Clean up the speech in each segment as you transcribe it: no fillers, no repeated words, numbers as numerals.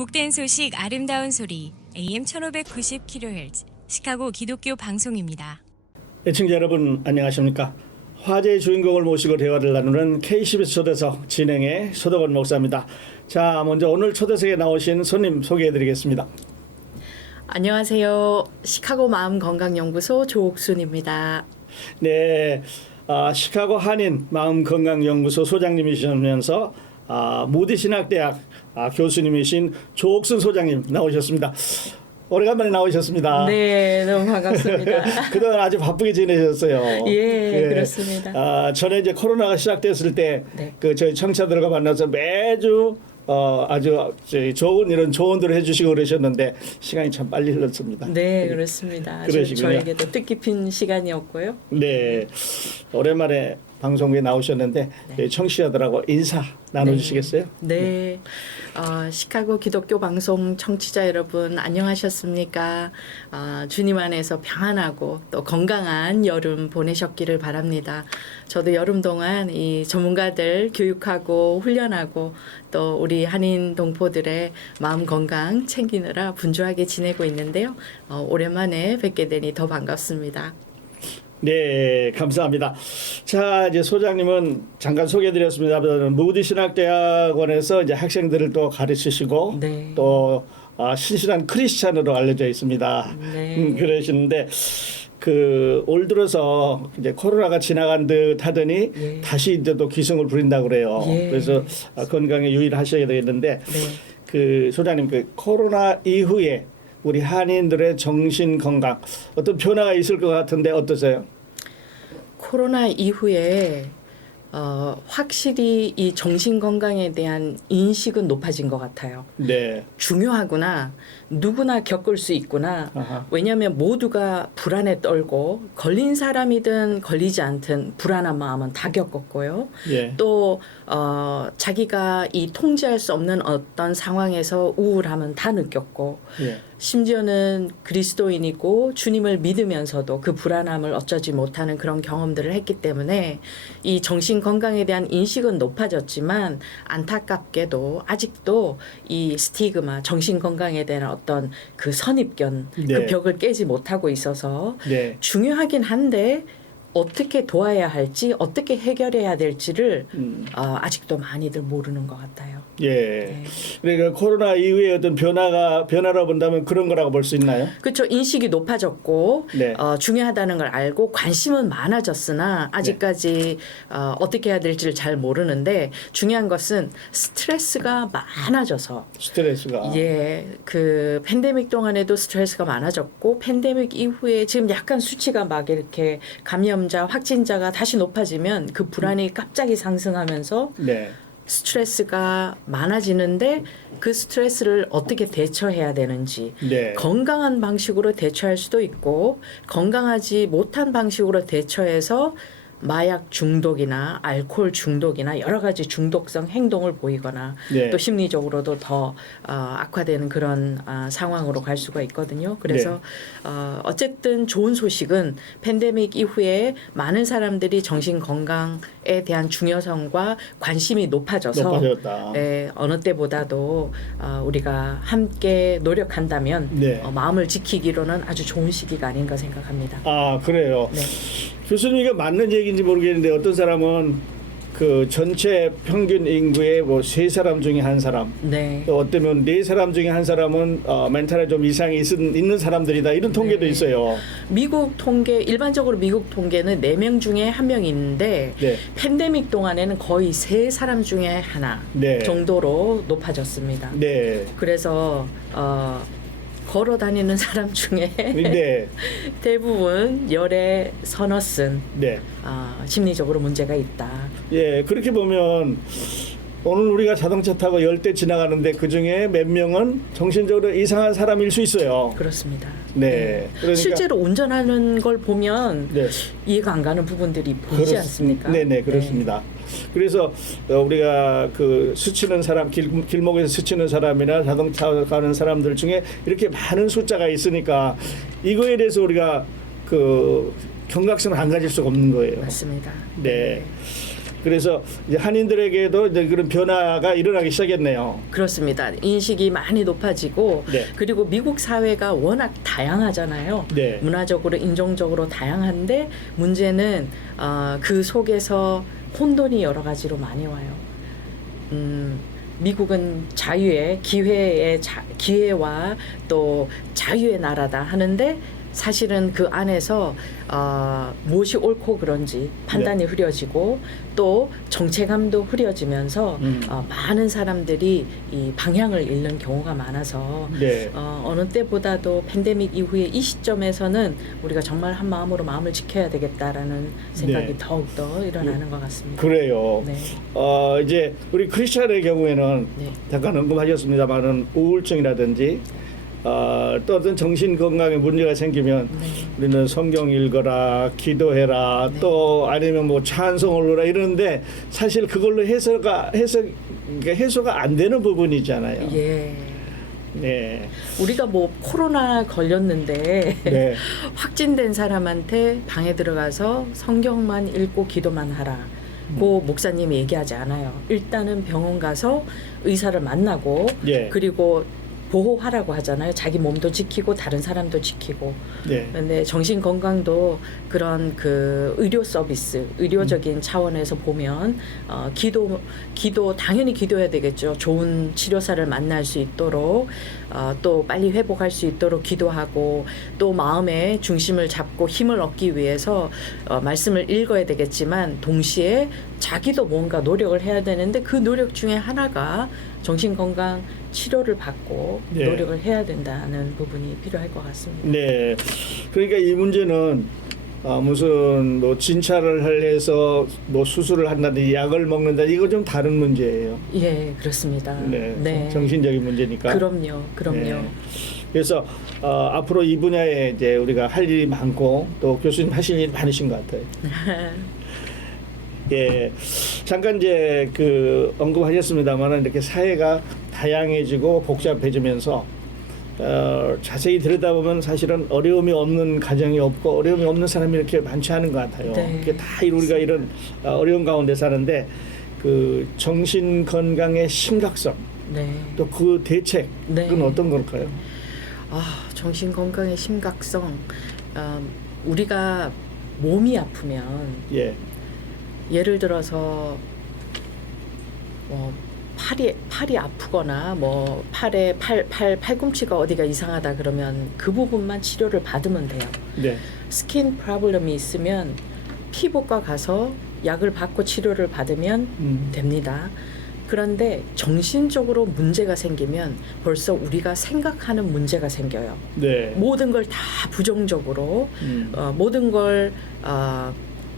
복된 소식 아름다운 소리 AM 1590kHz 시카고 기독교 방송입니다. 애청자 여러분 안녕하십니까? 화제의 주인공을 모시고 대화를 나누는 KCBS 초대석 진행의 서덕원 목사입니다. 자, 먼저 오늘 초대석에 나오신 손님 소개해드리겠습니다. 안녕하세요. 시카고 마음건강연구소 조옥순입니다. 네, 시카고 한인 마음건강연구소 소장님이시면서 무디 신학대학 교수님이신 조옥순 소장님 나오셨습니다. 오래간만에 나오셨습니다. 네, 너무 반갑습니다. 그동안 아주 바쁘게 지내셨어요. 예, 그렇습니다. 전에 이제 코로나가 시작됐을 때 네. 저희 청취자들과 만나서 매주 아주 좋은 이런 조언들을 해주시고 그러셨는데 시간이 참 빨리 흘렀습니다. 네, 그렇습니다. 그러시군요. 저에게도 뜻깊은 시간이었고요. 네, 오랜만에 방송국에 나오셨는데 저희 청취자들하고 인사 나눠주시겠어요? 네. 시카고 기독교 방송 청취자 여러분 안녕하셨습니까? 주님 안에서 평안하고 또 건강한 여름 보내셨기를 바랍니다. 저도 여름 동안 이 전문가들 교육하고 훈련하고 또 우리 한인 동포들의 마음 건강 챙기느라 분주하게 지내고 있는데요. 오랜만에 뵙게 되니 더 반갑습니다. 네, 감사합니다. 자, 이제 소장님은 잠깐 소개해드렸습니다만 무디 신학대학원에서 이제 학생들을 또 가르치시고 네. 또 신실한 크리스찬으로 알려져 있습니다. 네. 그러시는데 올 들어서 이제 코로나가 지나간 듯 하더니 예. 다시 이제 또 기승을 부린다고 그래요. 예. 그래서 건강에 유의하셔야 되겠는데 네. 소장님 코로나 이후에 우리 한인들의 정신 건강 어떤 변화가 있을 것 같은데 어떠세요? 코로나 이후에 확실히 이 정신 건강에 대한 인식은 높아진 것 같아요. 네. 중요하구나. 누구나 겪을 수 있구나. 아하. 왜냐하면 모두가 불안에 떨고 걸린 사람이든 걸리지 않든 불안한 마음은 다 겪었고요. 예. 또 자기가 이 통제할 수 없는 어떤 상황에서 우울함은 다 느꼈고 예. 심지어는 그리스도인이고 주님을 믿으면서도 그 불안함을 어쩌지 못하는 그런 경험들을 했기 때문에 이 정신 건강에 대한 인식은 높아졌지만 안타깝게도 아직도 이 스티그마 정신 건강에 대한 어떤 그 선입견 네. 그 벽을 깨지 못하고 있어서 네. 중요하긴 한데 어떻게 도와야 할지 어떻게 해결해야 될지를 아직도 많이들 모르는 것 같아요. 예. 네. 그러니까 코로나 이후에 어떤 변화라고 본다면 그런 거라고 볼 수 있나요? 그렇죠. 인식이 높아졌고 네. 중요하다는 걸 알고 관심은 많아졌으나 아직까지 어떻게 해야 될지를 잘 모르는데 중요한 것은 스트레스가 많아져서 스트레스가. 예, 그 팬데믹 동안에도 스트레스가 많아졌고 팬데믹 이후에 지금 약간 수치가 막 이렇게 감염자 확진자가 다시 높아지면 그 불안이 갑자기 상승하면서 네. 스트레스가 많아지는데 그 스트레스를 어떻게 대처해야 되는지 네. 건강한 방식으로 대처할 수도 있고 건강하지 못한 방식으로 대처해서 마약 중독이나 알코올 중독이나 여러 가지 중독성 행동을 보이거나 네. 또 심리적으로도 더 악화되는 그런 상황으로 갈 수가 있거든요. 그래서 어쨌든 좋은 소식은 팬데믹 이후에 많은 사람들이 정신 건강에 대한 중요성과 관심이 높아져서 높아졌다. 어느 때보다도 우리가 함께 노력한다면 네. 마음을 지키기로는 아주 좋은 시기가 아닌가 생각합니다. 아, 그래요. 네. 교수님 이게 맞는 얘기인지 모르겠는데 어떤 사람은 그 전체 평균 인구의 뭐 3사람 중에 1사람 네. 또 어쩌면 4사람 중에 1사람은 멘탈에 좀 이상이 있는 사람들이다 이런 통계도 네. 있어요. 미국 통계 일반적으로 미국 통계는 4명 중에 1명이 있는데 네. 팬데믹 동안에는 거의 3사람 중에 하나 네. 정도로 높아졌습니다. 네. 그래서 걸어 다니는 사람 중에 네. 대부분 열의 서너슨 네. 심리적으로 문제가 있다. 예, 그렇게 보면 오늘 우리가 자동차 타고 10대 지나가는데 그중에 몇 명은 정신적으로 이상한 사람일 수 있어요. 그렇습니다. 네. 그러니까 실제로 운전하는 걸 보면 네. 이해가 안 가는 부분들이 보이지 않습니까? 네네, 그렇습니다. 그래서 우리가 그 스치는 사람 길목에서 스치는 사람이나 자동차 가는 사람들 중에 이렇게 많은 숫자가 있으니까 이거에 대해서 우리가 그 경각심을 안 가질 수가 없는 거예요. 맞습니다. 네. 그래서 이제 한인들에게도 이제 그런 변화가 일어나기 시작했네요. 그렇습니다. 인식이 많이 높아지고 네. 그리고 미국 사회가 워낙 다양하잖아요. 네. 문화적으로 인종적으로 다양한데 문제는 그 속에서 혼돈이 여러 가지로 많이 와요. 미국은 자유의 기회와 또 자유의 나라다 하는데 사실은 그 안에서 무엇이 옳고 그런지 판단이 흐려지고 또 정체감도 흐려지면서 많은 사람들이 이 방향을 잃는 경우가 많아서 네. 어느 때보다도 팬데믹 이후에 이 시점에서는 우리가 정말 한 마음으로 마음을 지켜야 되겠다라는 생각이 네. 더욱더 일어나는 것 같습니다. 그래요. 네. 이제 우리 크리스천의 경우에는 네. 잠깐 언급하셨습니다만은 우울증이라든지 또 어떤 정신 건강에 문제가 생기면 네. 우리는 성경 읽어라, 기도해라, 네. 또 아니면 뭐 찬송 올려라 이러는데 사실 그걸로 해소가 안 되는 부분이잖아요. 예. 네. 우리가 뭐 코로나 걸렸는데 네. 확진된 사람한테 방에 들어가서 성경만 읽고 기도만 하라. 고 목사님이 얘기하지 않아요. 일단은 병원 가서 의사를 만나고 예. 그리고 보호하라고 하잖아요. 자기 몸도 지키고 다른 사람도 지키고. 네. 근데 정신 건강도 그런 그 의료 서비스, 의료적인 차원에서 보면 기도 당연히 기도해야 되겠죠. 좋은 치료사를 만날 수 있도록 또 빨리 회복할 수 있도록 기도하고 또 마음의 중심을 잡고 힘을 얻기 위해서 말씀을 읽어야 되겠지만 동시에 자기도 뭔가 노력을 해야 되는데 그 노력 중에 하나가 정신 건강 치료를 받고 네. 노력을 해야 된다는 부분이 필요할 것 같습니다. 네. 그러니까 이 문제는 무슨 뭐 진찰을 해서 뭐 수술을 한다든지 약을 먹는다 이거 좀 다른 문제예요. 예, 그렇습니다. 네. 정신적인 문제니까. 그럼요. 네. 그래서 앞으로 이 분야에 이제 우리가 할 일이 많고 또 교수님 하실 일이 많으신 것 같아요. 예, 잠깐 이제 그 언급하셨습니다만은 이렇게 사회가 다양해지고 복잡해지면서 자세히 들여다보면 사실은 어려움이 없는 가정이 없고 어려움이 없는 사람이 이렇게 많지 않은 것 같아요. 네. 그게 다 우리가 이런 어려운 가운데 사는데 그 정신 건강의 심각성 네. 또 그 대책은 네. 어떤 걸까요? 정신 건강의 심각성. 우리가 몸이 아프면 예, 예를 들어서 뭐 팔이 아프거나 뭐 팔꿈치가 어디가 이상하다 그러면 그 부분만 치료를 받으면 돼요. 네, 스킨 프로블럼이 있으면 피부과 가서 약을 받고 치료를 받으면 됩니다. 그런데 정신적으로 문제가 생기면 벌써 우리가 생각하는 문제가 생겨요. 네, 모든 걸 다 부정적으로 모든 걸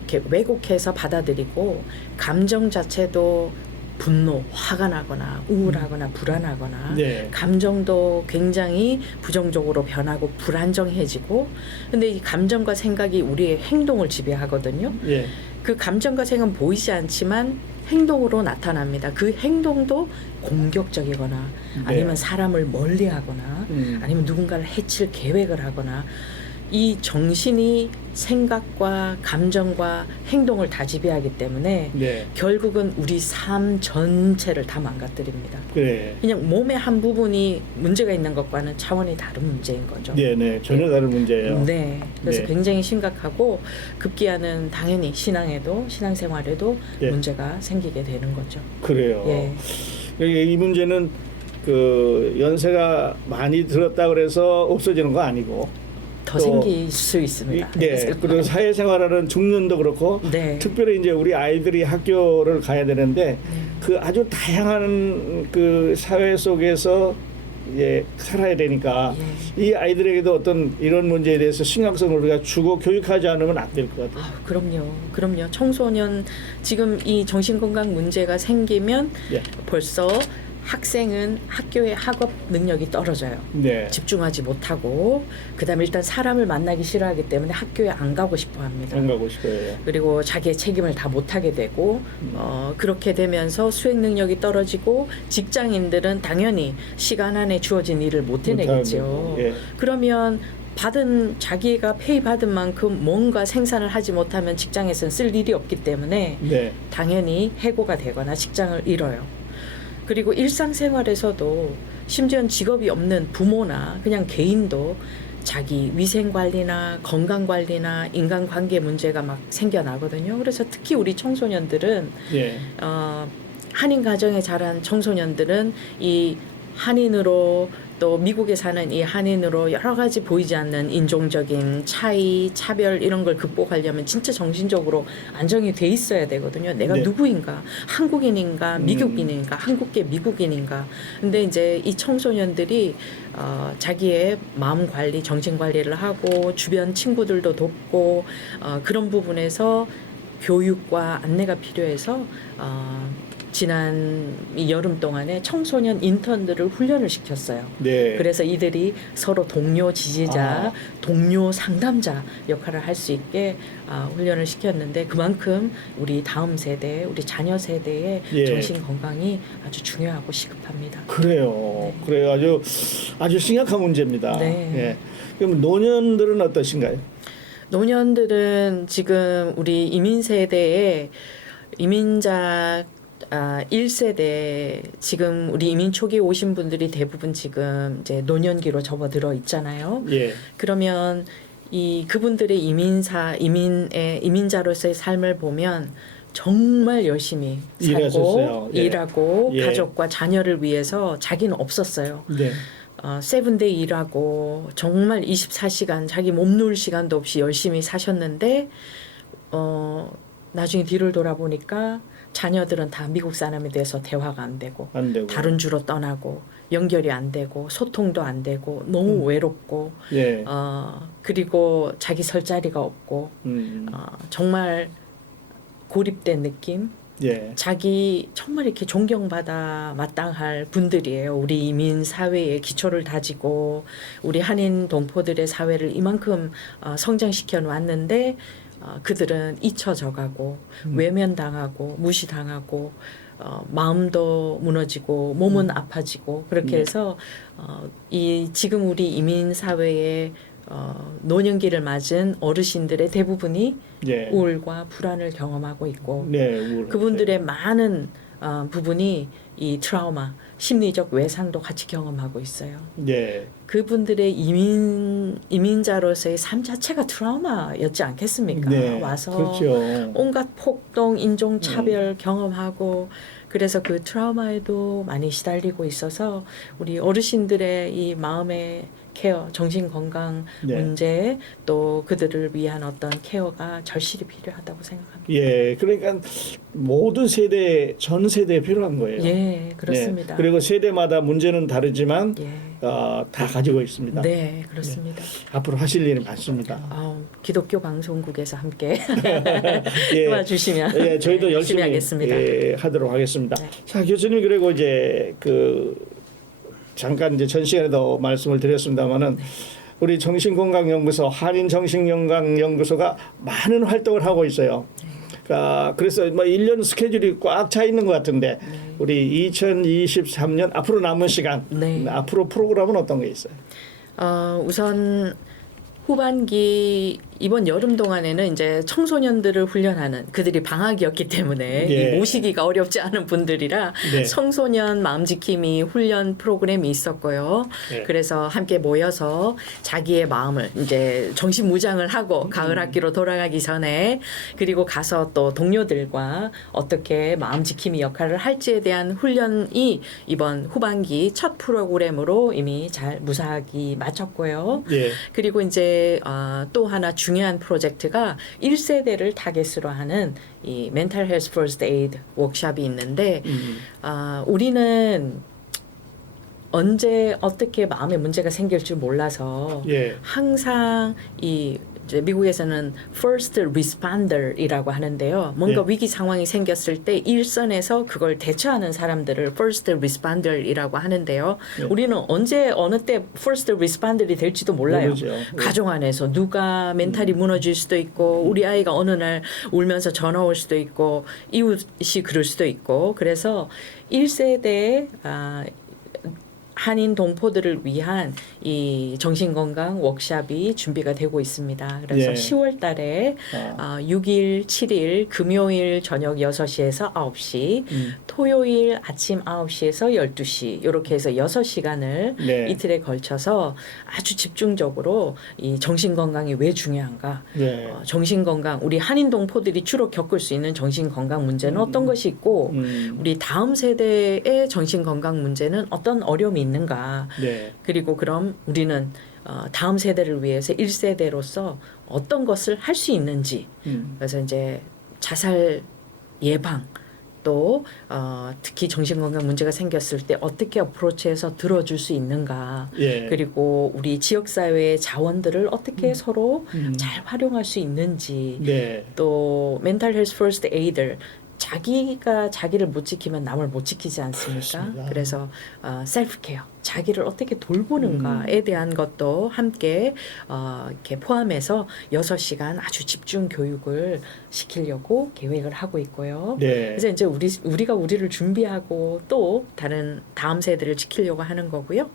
이렇게 왜곡해서 받아들이고 감정 자체도 분노, 화가 나거나 우울하거나 불안하거나 네. 감정도 굉장히 부정적으로 변하고 불안정해지고 근데 이 감정과 생각이 우리의 행동을 지배하거든요. 예, 그 감정과 생각은 보이지 않지만 행동으로 나타납니다. 그 행동도 공격적이거나 아니면 사람을 멀리하거나 아니면 누군가를 해칠 계획을 하거나 이 정신이 생각과 감정과 행동을 다 지배하기 때문에 네, 결국은 우리 삶 전체를 다 망가뜨립니다. 그래. 그냥 몸의 한 부분이 문제가 있는 것과는 차원이 다른 문제인 거죠. 네, 네, 전혀 다른 문제예요. 네. 그래서 네. 굉장히 심각하고 급기야는 당연히 신앙생활에도 네. 문제가 생기게 되는 거죠. 그래요. 예. 이 문제는 그 연세가 많이 들었다 그래서 없어지는 거 아니고 더 또 생길 수 있습니다. 네, 그리고 사회생활하는 중년도 그렇고 네. 특별히 이제 우리 아이들이 학교를 가야 되는데 그 아주 다양한 그 사회 속에서 살아야 되니까 이 아이들에게도 어떤 이런 문제에 대해서 심각성을 우리가 주고 교육하지 않으면 안 될 것 같아요. 그럼요. 청소년 지금 이 정신건강 문제가 생기면 예. 벌써 학생은 학교의 학업 능력이 떨어져요. 네. 집중하지 못하고 그다음에 일단 사람을 만나기 싫어하기 때문에 학교에 안 가고 싶어 합니다. 안 가고 싶어요. 그리고 자기의 책임을 다 못하게 되고 그렇게 되면서 수행 능력이 떨어지고 직장인들은 당연히 시간 안에 주어진 일을 못 해내겠죠. 예. 그러면 받은 자기가 페이 받은 만큼 뭔가 생산을 하지 못하면 직장에서는 쓸 일이 없기 때문에 네. 당연히 해고가 되거나 직장을 잃어요. 그리고 일상생활에서도 심지어 직업이 없는 부모나 그냥 개인도 자기 위생관리나 건강관리나 인간관계 문제가 막 생겨나거든요. 그래서 특히 우리 청소년들은 예. 한인 가정에 자란 청소년들은 이 한인으로 또 미국에 사는 이 한인으로 여러 가지 보이지 않는 인종적인 차이, 차별 이런 걸 극복하려면 진짜 정신적으로 안정이 돼 있어야 되거든요. 내가 네. 누구인가? 한국인인가? 미국인인가? 한국계 미국인인가? 근데 이제 이 청소년들이 자기의 마음 관리, 정신 관리를 하고 주변 친구들도 돕고 그런 부분에서 교육과 안내가 필요해서 지난 이 여름 동안에 청소년 인턴들을 훈련을 시켰어요. 네. 그래서 이들이 서로 동료 지지자, 아. 동료 상담자 역할을 할 수 있게 훈련을 시켰는데 그만큼 우리 다음 세대, 우리 자녀 세대의 예. 정신 건강이 아주 중요하고 시급합니다. 그래요. 그래요. 아주 심각한 문제입니다. 네. 예. 그럼 노년들은 어떠신가요? 노년들은 지금 우리 이민 세대의 이민자 1세대 지금 우리 이민 초기에 오신 분들이 대부분 지금 이제 노년기로 접어들어 있잖아요. 예. 그러면 이 그분들의 이민자로서의 삶을 보면 정말 열심히 살고 일하셨어요. 예. 일하고 예. 가족과 자녀를 위해서 자기는 없었어요. 네. 7day 일하고 정말 24시간 자기 몸 누울 시간도 없이 열심히 사셨는데 나중에 뒤를 돌아보니까 자녀들은 다 미국 사람에 대해서 대화가 안 되고 다른 주로 떠나고 연결이 안 되고 소통도 안 되고 너무 외롭고 예. 그리고 자기 설 자리가 없고 정말 고립된 느낌. 예. 자기 정말 이렇게 존경받아 마땅할 분들이에요. 우리 이민 사회의 기초를 다지고 우리 한인 동포들의 사회를 이만큼 성장시켜 놨는데 그들은 잊혀져가고 외면당하고 무시당하고 마음도 무너지고 몸은 아파지고 그렇게 해서 이 지금 우리 이민 사회의 노년기를 맞은 어르신들의 대부분이 예. 우울과 불안을 경험하고 있고 네, 우울. 그분들의 많은 부분이 이 트라우마, 심리적 외상도 같이 경험하고 있어요. 예. 그분들의 이민자로서의 삶 자체가 트라우마였지 않겠습니까? 네. 와서 그렇죠. 온갖 폭동, 인종 차별 경험하고 그래서 그 트라우마에도 많이 시달리고 있어서 우리 어르신들의 이 마음의 케어, 정신 건강 네. 문제 또 그들을 위한 어떤 케어가 절실히 필요하다고 생각합니다. 예. 그러니까 모든 세대, 전 세대에 필요한 거예요. 예, 그렇습니다. 네. 그리고 세대마다 문제는 다르지만 예. 다 가지고 있습니다. 네, 그렇습니다. 앞으로 하실 일이 많습니다. 기독교 방송국에서 함께 예. 도와주시면 예, 저희도 열심히 하겠습니다. 예, 하도록 하겠습니다. 네. 자, 교수님 그리고 이제 잠깐 이제 전 시간에도 말씀을 드렸습니다만은 우리 정신건강연구소 한인정신건강연구소가 많은 활동을 하고 있어요. 그래서 뭐 1년 스케줄이 꽉 차 있는 것 같은데 우리 2023년 앞으로 남은 시간 네. 앞으로 프로그램은 어떤 게 있어요? 우선 후반기 이번 여름 동안에는 이제 청소년들을 훈련하는 그들이 방학이었기 때문에 예. 이 모시기가 어렵지 않은 분들이라 네. 청소년 마음지킴이 훈련 프로그램이 있었고요. 네. 그래서 함께 모여서 자기의 마음을 이제 정신무장을 하고 가을 학기로 돌아가기 전에 그리고 가서 또 동료들과 어떻게 마음지킴이 역할을 할지에 대한 훈련이 이번 후반기 첫 프로그램으로 이미 잘 무사하게 마쳤고요. 예. 그리고 이제 또 하나 중요한 프로젝트가 1세대를 타겟으로 하는 이 Mental Health First Aid 워크숍이 있는데 우리는 언제 어떻게 마음에 문제가 생길 줄 몰라서 예. 항상 이 이제 미국에서는 first responder이라고 하는데요. 뭔가 예. 위기 상황이 생겼을 때 일선에서 그걸 대처하는 사람들을 first responder이라고 하는데요. 예. 우리는 언제 어느 때 first responder이 될지도 몰라요. 모르죠. 예. 가정 안에서 누가 멘탈이 무너질 수도 있고 우리 아이가 어느 날 울면서 전화 올 수도 있고 이웃이 그럴 수도 있고 그래서 1세대에 한인 동포들을 위한 이 정신건강 워크숍이 준비가 되고 있습니다. 그래서 예. 10월 달에 6일, 7일 금요일 저녁 6시에서 9시, 토요일 아침 9시에서 12시 이렇게 해서 6시간을 네. 이틀에 걸쳐서 아주 집중적으로 이 정신건강이 왜 중요한가, 네. 정신건강, 우리 한인 동포들이 주로 겪을 수 있는 정신건강 문제는 어떤 것이 있고 우리 다음 세대의 정신건강 문제는 어떤 어려움이 있는가. 네. 그리고 그럼 우리는 다음 세대를 위해서 1세대로서 어떤 것을 할 수 있는지. 그래서 이제 자살 예방 또 특히 정신건강 문제가 생겼을 때 어떻게 어프로치해서 들어줄 수 있는가. 예. 그리고 우리 지역사회의 자원들을 어떻게 서로 잘 활용할 수 있는지. 네. 또 멘탈 헬스 퍼스트 에이들 자기가 자기를 못 지키면 남을 못 지키지 않습니까? 그렇습니다. 그래서 셀프 케어, 자기를 어떻게 돌보는가에 대한 것도 함께 이렇게 포함해서 6시간 아주 집중 교육을 시키려고 계획을 하고 있고요. 네. 그래서 이제 우리가 우리를 준비하고 또 다음 세대를 지키려고 하는 거고요.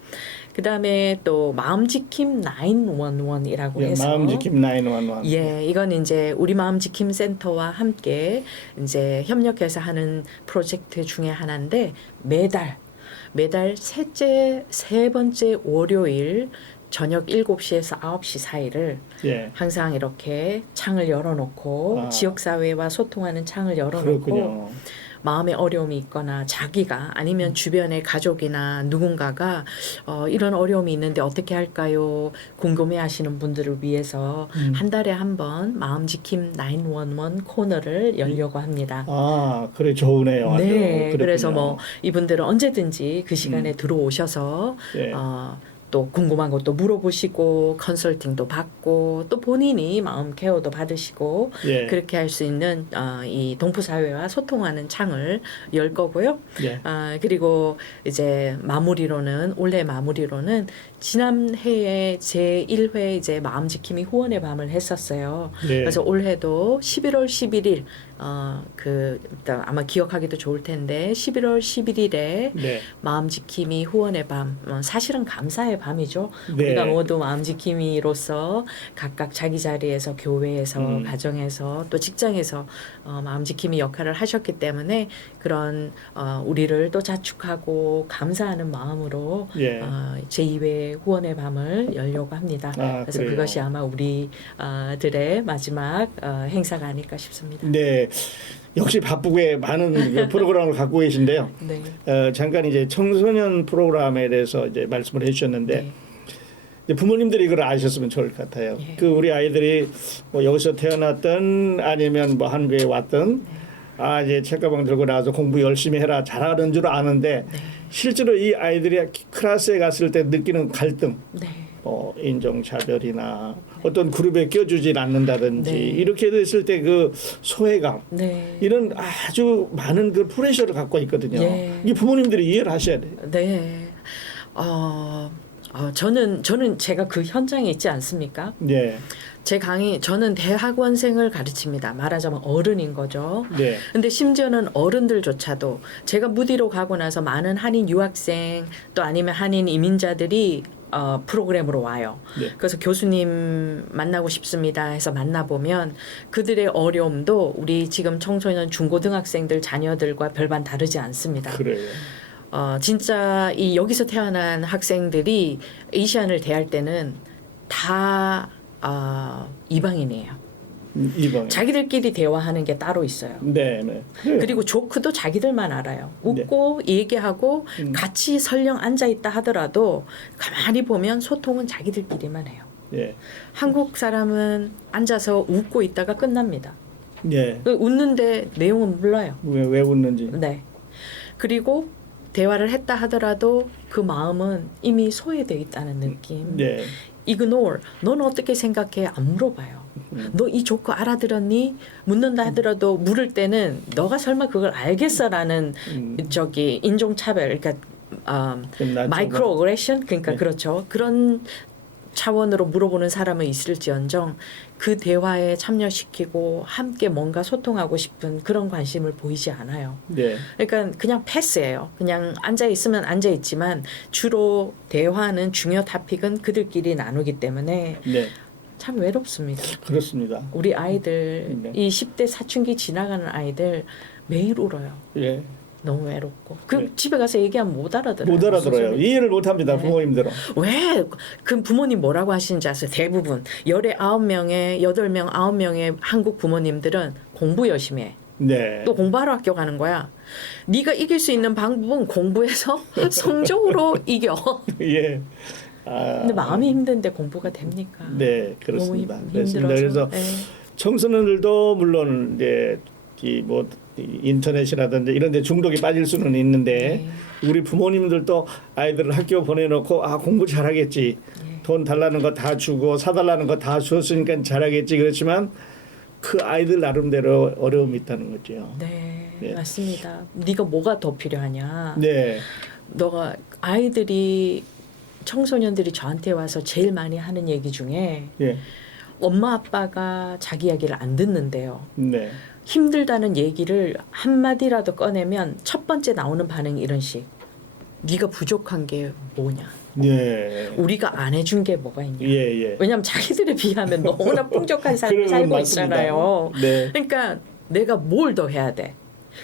그다음에 또 마음지킴 911이라고 예, 해서 마음지킴 911. 예, 이건 이제 우리 마음지킴 센터와 함께 이제 협력해서 하는 프로젝트 중에 하나인데 매달 세 번째 월요일 저녁 7시에서 9시 사이를 예. 항상 이렇게 창을 열어놓고 지역사회와 소통하는 창을 열어놓고 그렇군요. 마음에 어려움이 있거나 자기가 아니면 주변의 가족이나 누군가가 이런 어려움이 있는데 어떻게 할까요? 궁금해하시는 분들을 위해서 한 달에 한 번 마음지킴 911 코너를 열려고 합니다. 그래 좋으네요. 아주. 네, 그렇군요. 그래서 뭐 이분들은 언제든지 그 시간에 들어오셔서 네. 또 궁금한 것도 물어보시고 컨설팅도 받고 또 본인이 마음 케어도 받으시고 예. 그렇게 할 수 있는 이 동포 사회와 소통하는 창을 열 거고요. 예. 그리고 이제 올해 마무리로는 지난해에 제1회 이제 마음지킴이 후원의 밤을 했었어요. 네. 그래서 올해도 11월 11일 일단 아마 기억하기도 좋을 텐데 11월 11일에 네. 마음지킴이 후원의 밤, 사실은 감사의 밤이죠. 네. 우리가 모두 마음지킴이로서 각각 자기 자리에서 교회에서 가정에서 또 직장에서 마음지킴이 역할을 하셨기 때문에 그런 우리를 또 자축하고 감사하는 마음으로 예. 제2회 후원의 밤을 열려고 합니다. 그래서 그래요. 그것이 아마 우리들의 마지막 행사가 아닐까 싶습니다. 네. 역시 바쁘게 많은 그 프로그램을 갖고 계신데요. 네. 잠깐 이제 청소년 프로그램에 대해서 이제 말씀을 해주셨는데 네. 이제 부모님들이 이걸 아셨으면 좋을 것 같아요. 예. 그 우리 아이들이 뭐 여기서 태어났든 아니면 뭐 한국에 왔든 이제 책가방 들고 나와서 공부 열심히 해라 잘하는 줄 아는데 실제로 이 아이들이 클래스에 갔을 때 느끼는 갈등, 네. 인종차별이나 어떤 그룹에 껴주질 않는다든지 네. 이렇게 됐을 때 그 소외감 네. 이런 아주 많은 그 프레셔를 갖고 있거든요. 예. 이 부모님들이 이해를 하셔야 돼요. 네. 저는 제가 그 현장에 있지 않습니까? 네. 제 저는 대학원생을 가르칩니다. 말하자면 어른인 거죠. 네. 근데 심지어는 어른들조차도 제가 무디로 가고 나서 많은 한인 유학생 또 아니면 한인 이민자들이 프로그램으로 와요. 네. 그래서 교수님 만나고 싶습니다 해서 만나보면 그들의 어려움도 우리 지금 청소년 중고등학생들 자녀들과 별반 다르지 않습니다. 그래요. 진짜 여기서 태어난 학생들이 에이시안을 대할 때는 다 이방인이에요. 이방. 자기들끼리 대화하는 게 따로 있어요. 네, 네. 그래요. 그리고 조크도 자기들만 알아요. 웃고 얘기하고 같이 설령 앉아 있다 하더라도 가만히 보면 소통은 자기들끼리만 해요. 예. 한국 사람은 앉아서 웃고 있다가 끝납니다. 예. 웃는데 내용은 몰라요. 왜 웃는지. 네. 그리고 대화를 했다 하더라도 그 마음은 이미 소외되어 있다는 느낌. 네. ignore. 넌 어떻게 생각해? 안 물어봐요. 너 이 조크 알아들었니? 묻는다 하더라도 물을 때는 너가 설마 그걸 알겠어라는 인종차별, 그러니까 마이크로 어그레션, 그러니까 네. 그렇죠. 그런 차원으로 물어보는 사람은 있을지언정 그 대화에 참여시키고 함께 뭔가 소통하고 싶은 그런 관심을 보이지 않아요. 네. 그러니까 그냥 패스예요. 그냥 앉아 있으면 앉아 있지만 주로 대화는 중요 토픽은 그들끼리 나누기 때문에 네. 참 외롭습니다. 그렇습니다. 우리 아이들 네. 이 10대 사춘기 지나가는 아이들 매일 울어요. 예. 너무 외롭고 그 네. 집에 가서 얘기하면 못 알아들어요. 못 알아들어요. 무슨 소리. 이해를 못 합니다. 네. 부모님들은. 왜? 그 부모님 뭐라고 하시는지 아세요? 대부분 열에 9명에 8명 9명의 한국 부모님들은 공부 열심히 해. 네. 또 공부하러 학교 가는 거야. 네가 이길 수 있는 방법은 공부해서 성적으로 이겨. 예. 아, 근데 마음이 힘든데 공부가 됩니까? 네, 그렇습니다. 너무 그렇습니다. 힘들어서. 그래서 네. 청소년들도 물론 이제 이 인터넷이라든지 이런 데 중독이 빠질 수는 있는데 우리 부모님들도 아이들을 학교 보내놓고 공부 잘하겠지. 돈 달라는 거 다 주고 사달라는 거 다 줬으니까 잘하겠지. 그렇지만 그 아이들 나름대로 어려움이 있다는 거죠. 네, 네. 맞습니다. 네가 뭐가 더 필요하냐? 네. 너가 아이들이 청소년들이 저한테 와서 제일 많이 하는 얘기 중에 예. 엄마 아빠가 자기 이야기를 안 듣는데요. 네. 힘들다는 얘기를 한마디라도 꺼내면 첫 번째 나오는 반응이 이런 식. 네가 부족한 게 뭐냐? 네. 우리가 안 해준 게 뭐가 있냐? 예, 예. 왜냐하면 자기들에 비하면 너무나 풍족한 삶을 그건 살고 맞습니다. 있잖아요. 네. 그러니까 내가 뭘 더 해야 돼?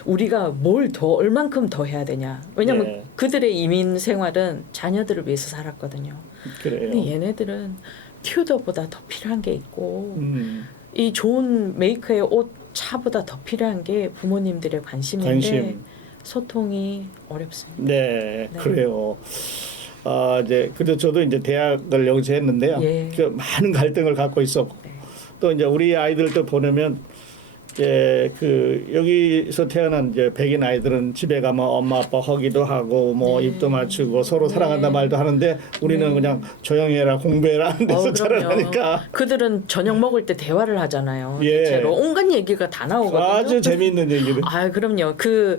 우리가 뭘 더 얼만큼 더 해야 되냐? 왜냐하면 네. 그들의 이민 생활은 자녀들을 위해서 살았거든요. 그래요. 근데 얘네들은 튜더보다 더 필요한 게 있고 음. 이 좋은 메이커의 옷 차보다 더 필요한 게 부모님들의 관심인데 관심. 소통이 어렵습니다. 네, 네. 그래요. 이제 그래도 저도 이제 대학을 여기서 했는데요. 예. 그 많은 갈등을 갖고 있었고 네. 또 이제 우리 아이들도 보내면 이제 그 여기서 태어난 이제 백인 아이들은 집에 가면 엄마 아빠 허기도 하고 뭐 네. 입도 맞추고 서로 네. 사랑한다 말도 하는데 우리는 네. 그냥 조용히 해라 공부해라 하는 데서 자라나니까 그들은 저녁 먹을 때 대화를 하잖아요. 예. 대체로 온갖 얘기가 다 나오거든요. 아주 재미있는 얘기를. 그럼요. 그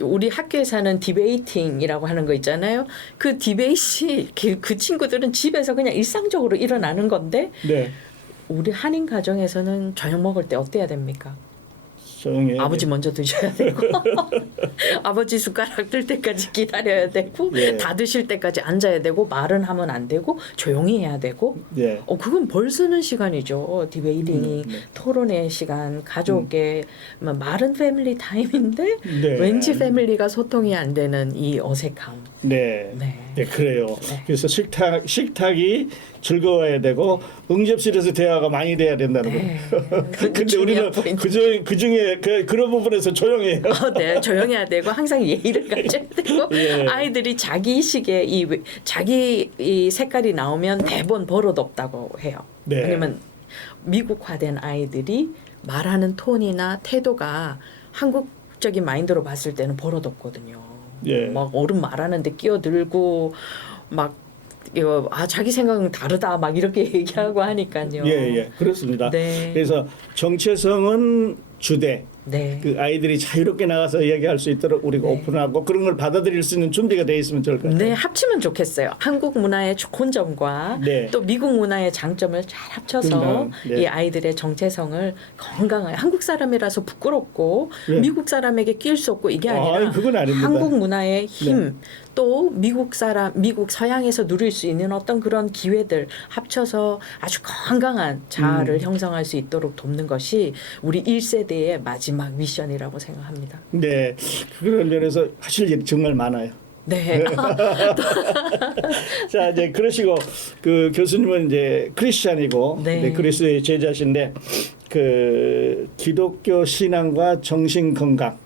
우리 학교에서 하는 디베이팅이라고 하는 거 있잖아요. 그 디베이트 그 친구들은 집에서 그냥 일상적으로 일어나는 건데 네, 우리 한인 가정에서는 저녁 먹을 때 어때야 됩니까? 조용히 해야 아버지 돼. 먼저 드셔야 되고 아버지 숟가락 들 때까지 기다려야 되고 예. 다 드실 때까지 앉아야 되고 말은 하면 안 되고 조용히 해야 되고 네. 그건 벌 쓰는 시간이죠. 디베이팅이 네. 토론의 시간, 가족의 말은 패밀리 타임인데 네. 왠지 패밀리가 소통이 안 되는 이 어색함. 네. 네. 네, 그래요. 네. 그래서 식탁이 즐거워야 되고 응접실에서 대화가 많이 돼야 된다는 네. 거예요. 그게 근데 중요한 우리는 포인트. 그 중에 그런 부분에서 조용해요. 네, 조용해야 되고 항상 예의를 가져야 되고 예. 아이들이 자기식의 자기 이 색깔이 나오면 대본 버릇 없다고 해요. 네. 왜냐면 미국화된 아이들이 말하는 톤이나 태도가 한국적인 마인드로 봤을 때는 버릇 없거든요. 예. 막 어른 말하는데 끼어들고 막 이거 자기 생각은 다르다 막 이렇게 얘기하고 하니까요. 예, 그렇습니다. 네. 그래서 정체성은 주되 네. 그 아이들이 자유롭게 나가서 얘기할 수 있도록 우리가 네. 오픈하고 그런 걸 받아들일 수 있는 준비가 돼 있으면 좋을 것 같아요. 네, 합치면 좋겠어요. 한국 문화의 좋은 점과 네. 또 미국 문화의 장점을 잘 합쳐서 네. 이 아이들의 정체성을 건강하게 한국 사람이라서 부끄럽고 네. 미국 사람에게 끼일 수 없고 이게 아니라 그건 아닙니다. 한국 문화의 힘, 또 미국 서양에서 누릴 수 있는 어떤 그런 기회들 합쳐서 아주 건강한 자아를 형성할 수 있도록 돕는 것이 우리 1세대의 마지막 미션이라고 생각합니다. 네, 그런 면에서 하실 일이 정말 많아요. 네. 자, 이제 그러시고 그 교수님은 이제 크리스찬이고 네. 그리스도의 제자신데 그 기독교 신앙과 정신 건강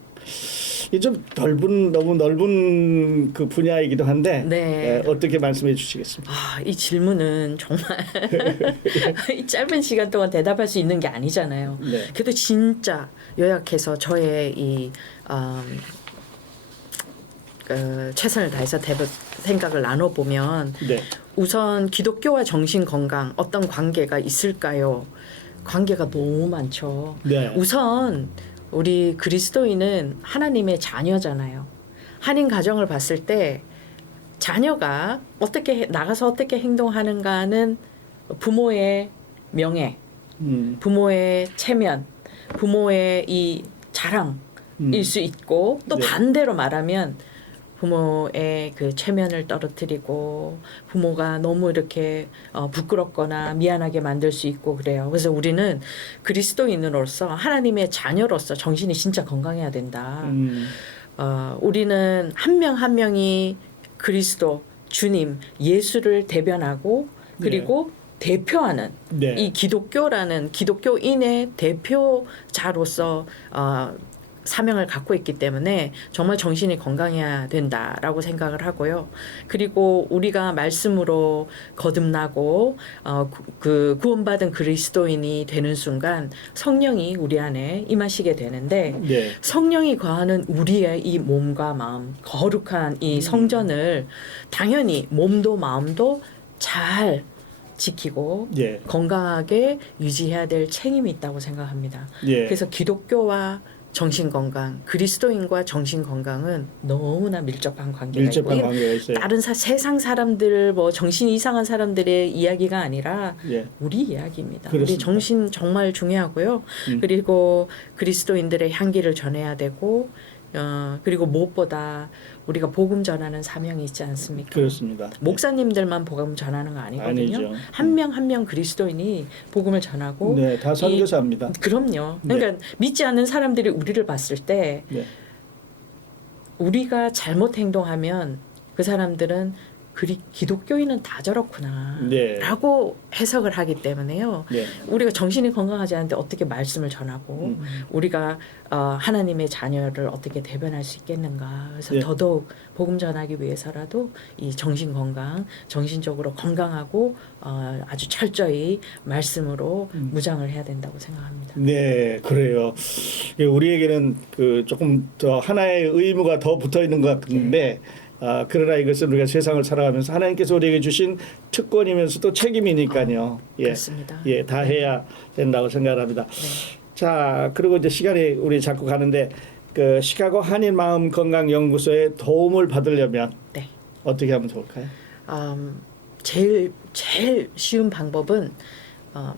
이 좀 너무 넓은 그 분야이기도 한데 네. 어떻게 말씀해 주시겠습니까? 이 질문은 정말 이 짧은 시간 동안 대답할 수 있는 게 아니잖아요. 네. 그래도 진짜 요약해서 저의 이 최선을 다해서 생각을 나눠보면 네, 우선 기독교와 정신 건강 어떤 관계가 있을까요? 관계가 너무 많죠. 네. 우선 우리 그리스도인은 하나님의 자녀잖아요. 한인 가정을 봤을 때 자녀가 나가서 어떻게 행동하는가는 부모의 명예, 부모의 체면, 부모의 이 자랑일 수 있고 또 네. 반대로 말하면 부모의 그 체면을 떨어뜨리고 부모가 너무 이렇게 부끄럽거나 미안하게 만들 수 있고 그래요. 그래서 우리는 그리스도인으로서 하나님의 자녀로서 정신이 진짜 건강해야 된다. 우리는 한 명 한 명이 그리스도, 주님, 예수를 대변하고 그리고 대표하는 네. 이 기독교라는 기독교인의 대표자로서 사명을 갖고 있기 때문에 정말 정신이 건강해야 된다라고 생각을 하고요. 그리고 우리가 말씀으로 거듭나고 그 구원받은 그리스도인이 되는 순간 성령이 우리 안에 임하시게 되는데 네. 성령이 거하는 우리의 이 몸과 마음, 거룩한 이 성전을 당연히 몸도 마음도 잘 지키고 예. 건강하게 유지해야 될 책임이 있다고 생각합니다. 예. 그래서 기독교와 정신건강, 그리스도인과 정신건강은 너무나 밀접한 관계가 밀접한 있고요. 관계가 있어요. 다른 세상 사람들, 뭐 정신이 이상한 사람들의 이야기가 아니라 예. 우리 이야기입니다. 그렇습니다. 우리 정신 정말 중요하고요. 그리고 그리스도인들의 향기를 전해야 되고 그리고 무엇보다 우리가 복음 전하는 사명이 있지 않습니까? 그렇습니다. 목사님들만 복음 전하는 거 아니거든요. 아니죠. 한 명 한 명 그리스도인이 복음을 전하고 네, 다 선교사입니다. 그럼요. 그러니까 믿지 않는 사람들이 우리를 봤을 때 네. 우리가 잘못 행동하면 그 사람들은 기독교인은 다 저렇구나 네. 라고 해석을 하기 때문에요. 네. 우리가 정신이 건강하지 않은데 어떻게 말씀을 전하고 우리가 하나님의 자녀를 어떻게 대변할 수 있겠는가. 그래서 네. 더더욱 복음 전하기 위해서라도 이 정신 건강, 정신적으로 건강하고 아주 철저히 말씀으로 무장을 해야 된다고 생각합니다. 네, 그래요. 우리에게는 그 조금 더 하나의 의무가 더 붙어 있는 것 같은데, 그러나 이것은 우리가 세상을 살아가면서 하나님께서 우리에게 주신 특권이면서도 책임이니까요. 예, 그렇습니다. 예, 다 해야 된다고 생각합니다. 네. 자, 그리고 이제 시간이 우리 자꾸 가는데, 그 시카고 한인 마음 건강 연구소의 도움을 받으려면 네. 어떻게 하면 좋을까요? 제일 쉬운 방법은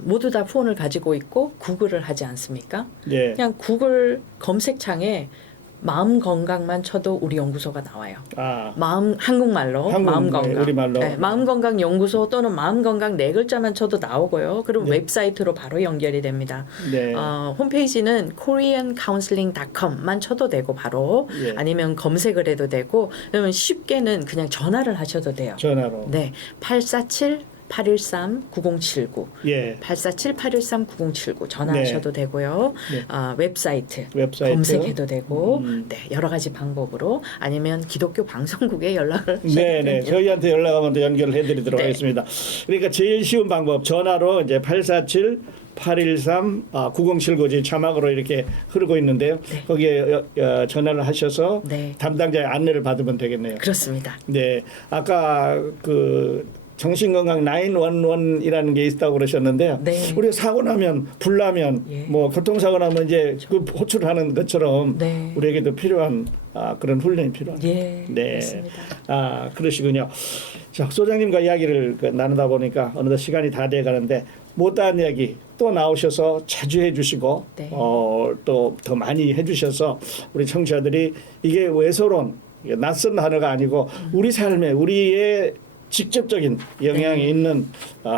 모두 다 폰을 가지고 있고 구글을 하지 않습니까? 네. 그냥 구글 검색창에 마음 건강만 쳐도 우리 연구소가 나와요. 한국말로 마음 건강. 우리말로. 네, 마음 건강 연구소 또는 마음 건강 네 글자만 쳐도 나오고요. 그리고 웹사이트로 바로 연결이 됩니다. 네. 홈페이지는 koreancounseling.com만 쳐도 되고 바로 예. 아니면 검색을 해도 되고 그러면 쉽게는 그냥 전화를 하셔도 돼요. 전화로. 네. 847-813-9079. 예. 847-813-9079 전화하셔도 되고요. 네. 웹사이트 검색해도 검색해도 되고 네, 여러 가지 방법으로 아니면 기독교 방송국에 연락을 네, 네. 저희한테 연락하면 또 연결을 해드리도록 네. 하겠습니다. 그러니까 제일 쉬운 방법 전화로 이제 847-813-9079 자막으로 이렇게 흐르고 있는데요. 네. 거기에 전화를 하셔서 네. 담당자의 안내를 받으면 되겠네요. 그렇습니다. 네, 아까 그 정신건강 911이라는 게 있다고 그러셨는데요. 네. 우리가 사고 나면 불 나면 예. 뭐 교통사고 나면 이제 그 호출하는 것처럼 네. 우리에게도 필요한 그런 훈련이 필요합니다. 예, 네. 그렇습니다. 그러시군요. 자, 소장님과 이야기를 나누다 보니까 어느덧 시간이 다 돼 가는데 못다한 이야기 또 나오셔서 자주 해주시고 네. 또 더 많이 해주셔서 우리 청취자들이 이게 외소론 이게 낯선 단어가 아니고 우리 삶에 우리의 직접적인 영향이 네. 있는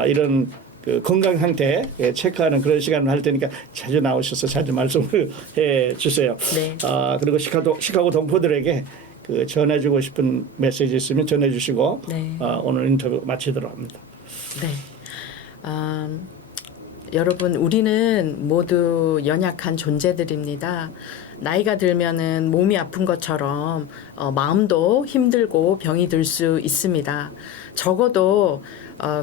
이런 그 건강 상태 체크하는 그런 시간을 할 테니까 자주 나오셔서 자주 말씀을 해 주세요. 네. 그리고 시카고 동포들에게 그 전해주고 싶은 메시지 있으면 전해주시고 네. 오늘 인터뷰 마치도록 합니다. 네. 여러분, 우리는 모두 연약한 존재들입니다. 나이가 들면은 몸이 아픈 것처럼 마음도 힘들고 병이 들 수 있습니다. 적어도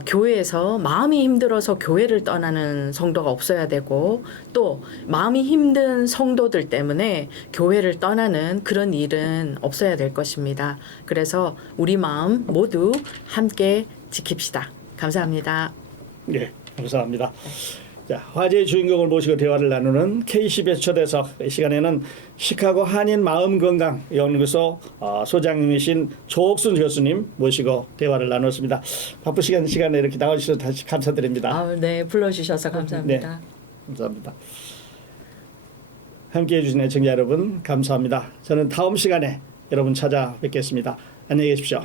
교회에서 마음이 힘들어서 교회를 떠나는 성도가 없어야 되고 또 마음이 힘든 성도들 때문에 교회를 떠나는 그런 일은 없어야 될 것입니다. 그래서 우리 마음 모두 함께 지킵시다. 감사합니다. 네, 감사합니다. 자, 화제의 주인공을 모시고 대화를 나누는 KCBS 초대석. 이 시간에는 시카고 한인 마음건강연구소 소장님이신 조옥순 교수님 모시고 대화를 나눴습니다. 바쁘시간 시간에 이렇게 나와주셔서 다시 감사드립니다. 네, 불러주셔서 감사합니다. 네, 감사합니다. 함께해 주신 애청자 여러분 감사합니다. 저는 다음 시간에 여러분 찾아뵙겠습니다. 안녕히 계십시오.